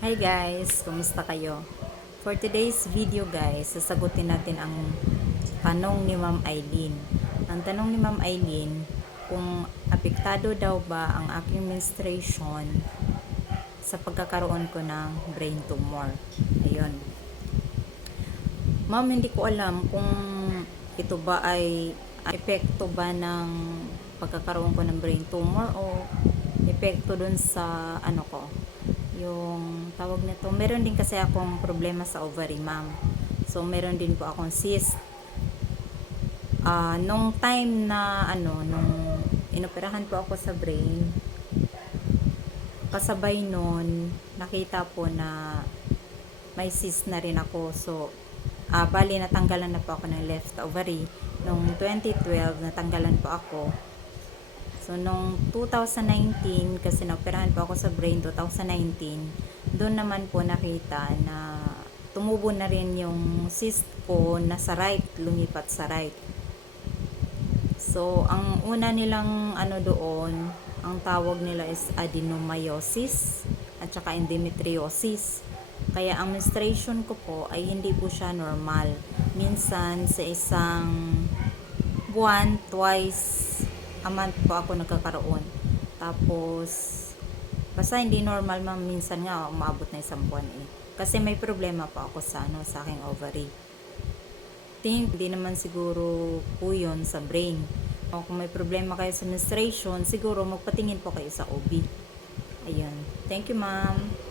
Hi guys, kumusta kayo? For today's video guys, sasagutin natin ang tanong ni Ma'am Eileen. Ang tanong ni Ma'am Eileen, kung apektado daw ba ang aking menstruation sa pagkakaroon ko ng brain tumor. Ayun. Ma'am, hindi ko alam kung ito ba ay epekto ba ng pagkakaroon ko ng brain tumor o epekto dun sa ano ko, yung tawag nito. Meron din kasi akong problema sa ovary, ma'am. So, meron din po akong cyst. Ah, nung time na ano, nung inoperahan po ako sa brain, kasabay nun, nakita po na may cyst na rin ako. So, ah, bali natanggalan na po ako ng left ovary. Nung 2012, natanggalan po ako. So, nung 2019, kasi naoperahan po ako sa brain 2019, doon naman po nakita na tumubo na rin yung cyst ko na sa right, lumipat sa right. So, ang una nilang ano doon, ang tawag nila is adenomyosis at saka endometriosis. Kaya ang menstruation ko po ay hindi po siya normal. Minsan sa isang buwan, twice a month po ako nagkakaroon. Tapos, basta hindi normal ma'am, minsan nga umabot na isang buwan eh. Kasi may problema pa ako sa, ano, sa aking ovary. Tingin hindi naman siguro po yun sa brain. O kung may problema kayo sa menstruation, siguro magpatingin po kayo sa OB. Ayan. Thank you ma'am.